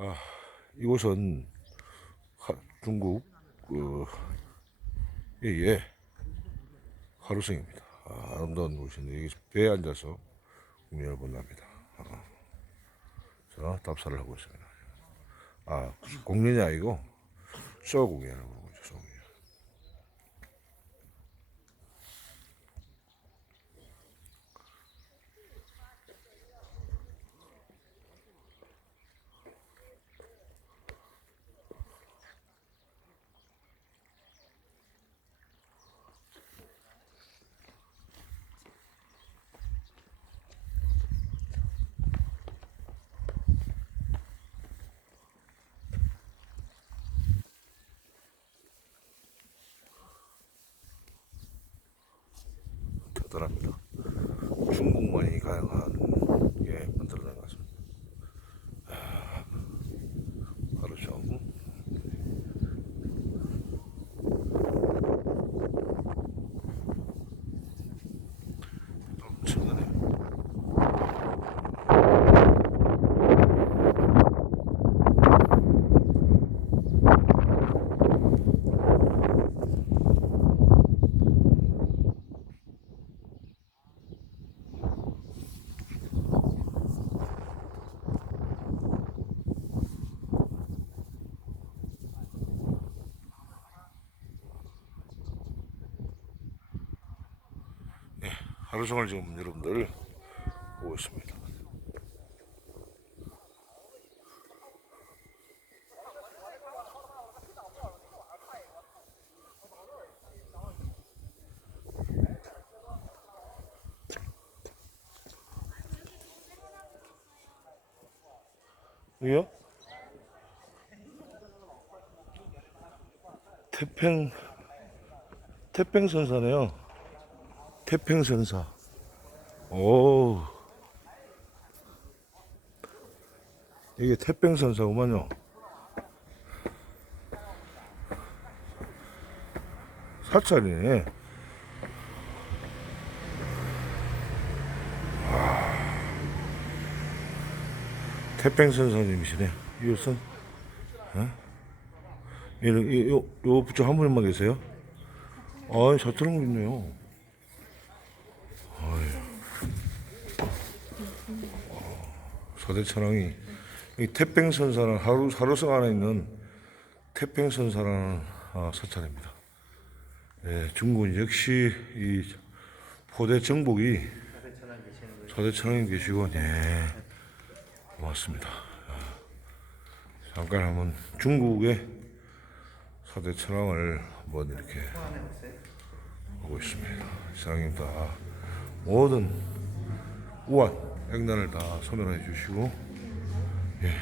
아, 이곳은 하- 중국 그 예예 하루성입니다. 아, 아름다운 곳인데 여기 배에 앉아서 공연을 본답니다. 아, 자 답사를 하고 있습니다. 아 공연이 아니고 쇼 공연을 보고 대단합니다. 중국만이 가능한 게 만들어낸 것 같습니다. 아, 바로 좀 엄청나네. 하루 종일 지금 여러분들 보고 있습니다. 여기요? 태평 태평 선사네요. 태평선사. 오. 이게 태평선사구만요. 사찰이네. 와. 태평선사님이시네. 이것은, 어? 이, 요, 요 부처 한 분만 계세요? 아, 사찰은 있네요. 서대천왕이 이 태평선사는 하루 하루성 안에 있는 태평선사라는 아, 사찰입니다. 예, 중국은 역시 이 포대 정복이 서대천왕이 계시고, 예, 고맙습니다. 아, 잠깐 한번 중국의 서대천왕을 한번 이렇게 보고 있습니다. 이상님 다 모든 우한 액난을 다 소멸해 주시고 예.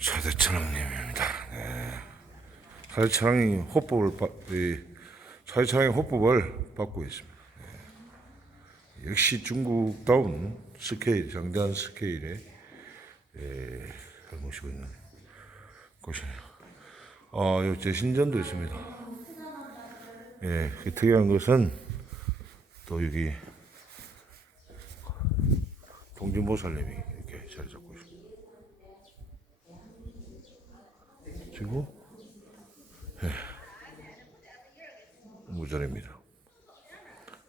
사대천왕님입니다. 네. 사대천왕이 호법을 받, 이 사대천왕의 호법을 받고 있습니다. 예. 역시 중국다운 스케일, 장대한 스케일의 예, 잘 모시고 있는 곳이네요. 아, 여기 제신전도 있습니다. 예, 그 특이한 것은 또 여기 동진보살님이 이렇게 자리 잡고 있습니다. 그리고 예, 무전입니다.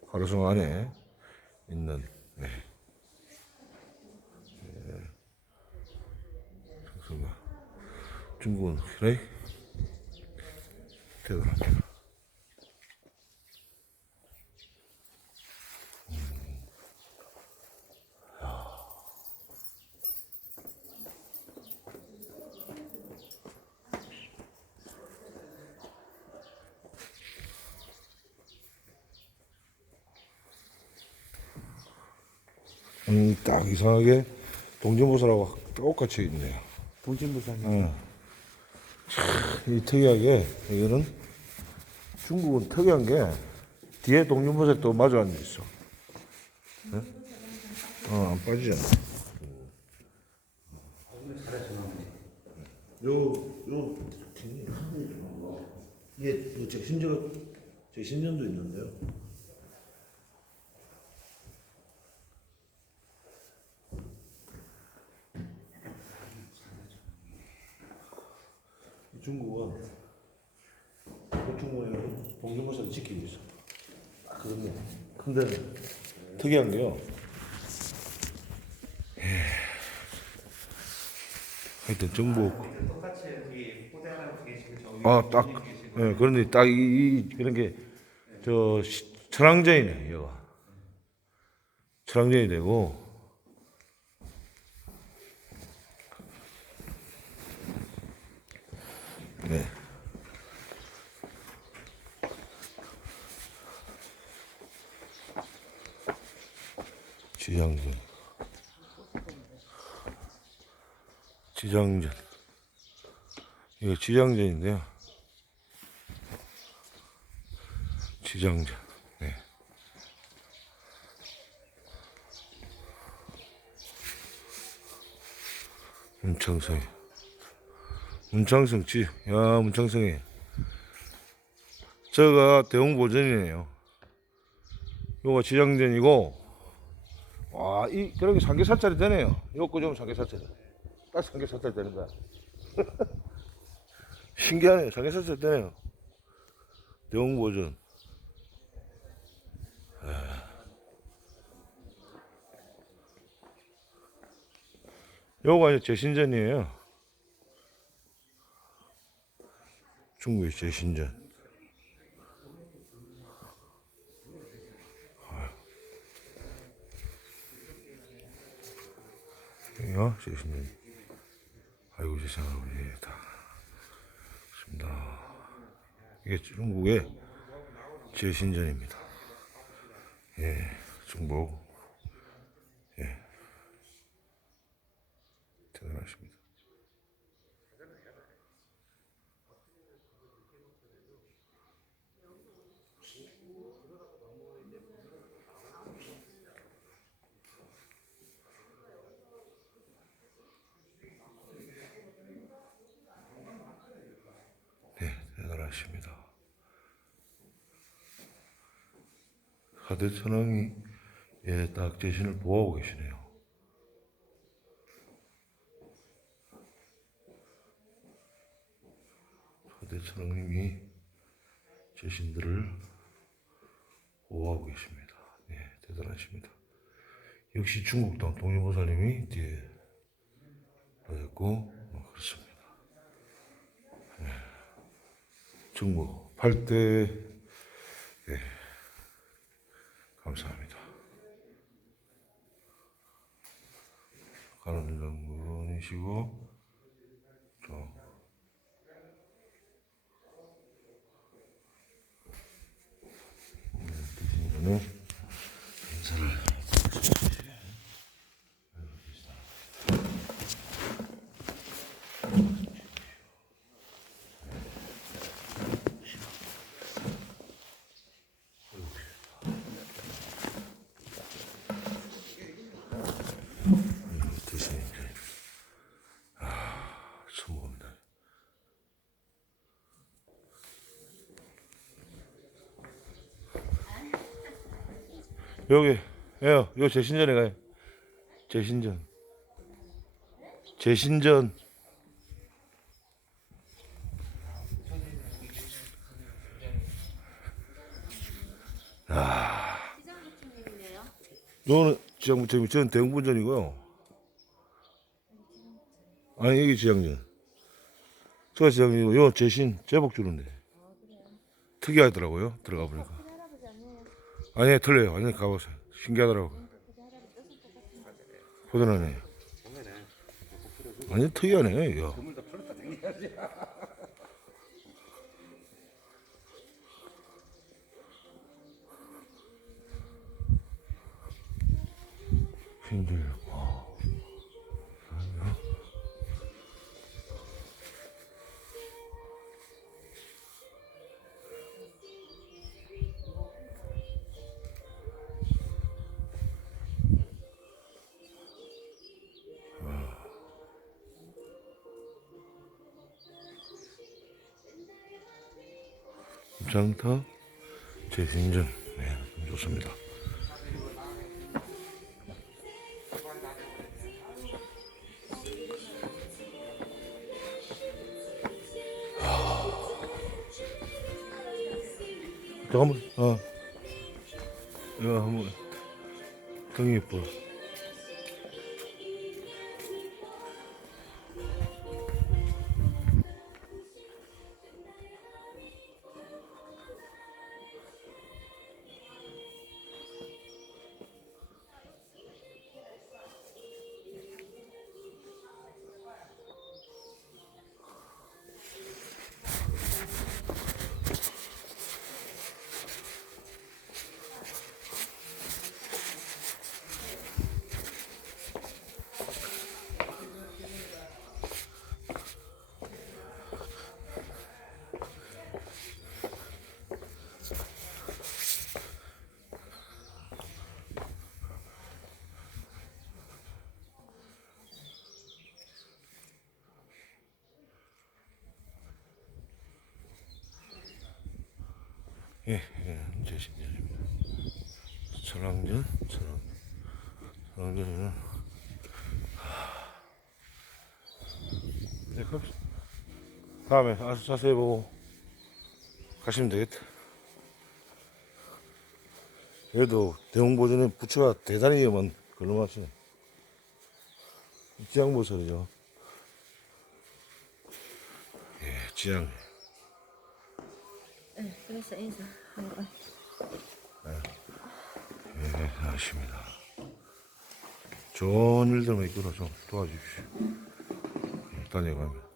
하루성 안에 있는 네. 예, 정성가 중국은 그래 대단합니다. 음, 딱 이상하게 동전보살하고 똑같이 있네요. 동진부사님. 어. 참, 이 특이하게 이거는 중국은 특이한 게 뒤에 동전보살 또 마주 앉아 있어. 네? 어, 안 빠지잖아. 요, 요, 이게 뭐 제 신전, 제 신전도 있는데요. 중국은 그 중국은 동종모사를 지키고 있어. 아, 그렇네. 근데 특이한 게요. 예. 하여튼 계시고 저기 아, 딱. 예, 그런데 딱 이, 이 그런 게, 저, 시- 철왕전이네, 여가. 철왕전이 되고, 네. 지장전. 지장전. 이거 지장전인데요. 지장전. 네. 문창성이. 문창성 지. 야, 문창성이. 저가 대웅 보전이네요. 요거 지장전이고, 와, 이, 그렇게 삼겹살짜리 되네요. 요거 좀 삼겹살짜리. 딱 삼겹살짜리 되는 거야. 신기하네요. 삼겹살짜리 되네요. 대웅 보전. 요거 이제 제신전이에요. 중국의 제신전. 이거 제신전. 아이고 세상에 예, 다. 좋습니다. 이게 중국의 제신전입니다. 예, 중국. 예. 대단하십니다. 네, 대단하십니다. 하대 천왕이 예, 딱 제신을 보호하고 계시네요. 하대 천왕님이 제신들을 보호하고 계십니다. 네, 대단하십니다. 역시 중국 땅 동유보사님이 뒤에 나였고 어, 그렇습니다. 네. 중국 8대 예, 감사합니다. 가는 장군이시고 저 드시면은 인사를 드시니까 아 성공입니다. 여기 예, 요 제신전에 가요. 제 신전. 제 신전. 시장부총님이네요. 요는 지장부처님, 저는 대웅분전이고요. 아니 여기 지장전. 저가 지장전이고 요 제신 제복 주는데 특이하더라고요. 들어가 보니까. 아니 틀려요. 완전 뜻은 똑같은 보드라네. 완전 특이하네. 이거. 힘들. 와. 입장터 재신전 네, 좋습니다. 아. 잠깐만, 어. 이거 한번. 등이 예뻐. 예, 예, 제 신전입니다. 천왕전, 천왕, 천왕전에는 이제 갑시다. 다음에 아주 자세히 보고 가시면 되겠다. 그래도 대웅보전에 부처가 대단히 위험한 걸로 마시네. 지향보살이죠. 예, 지향. 네, 그래서 인사한 거. 예, 아십니다. 좋은 일들만 이끌어 좀 도와주십시오. 예, 다녀가면.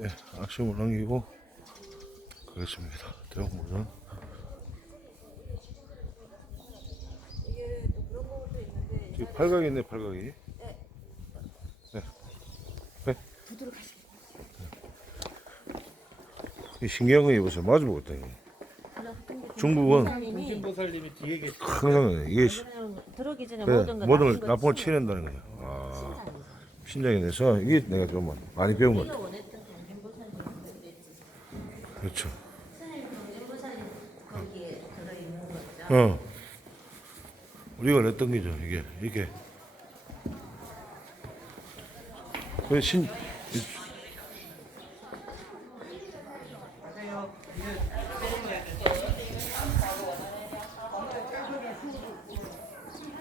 예, 아침을 남기고 가겠습니다. 이게 있는데 이 팔각이 있네, 팔각이. 네. 네. 가시면 이 신기한 거 입어서 마주보겠다. 이거. 중국은 님이 보살님이 뒤에 계시. 항상 이게 시- 들어오기 전에 그래, 모든 거 모든 나쁜 걸 치우는 치낸다는 거야. 아, 신장에 대해서 이게 내가 좀 많이 배운 것 같아. 원했던 강진보살님 그랬지. 그렇죠. 어. 우리가 냈던 게죠, 이게. 이게. 그 신, 이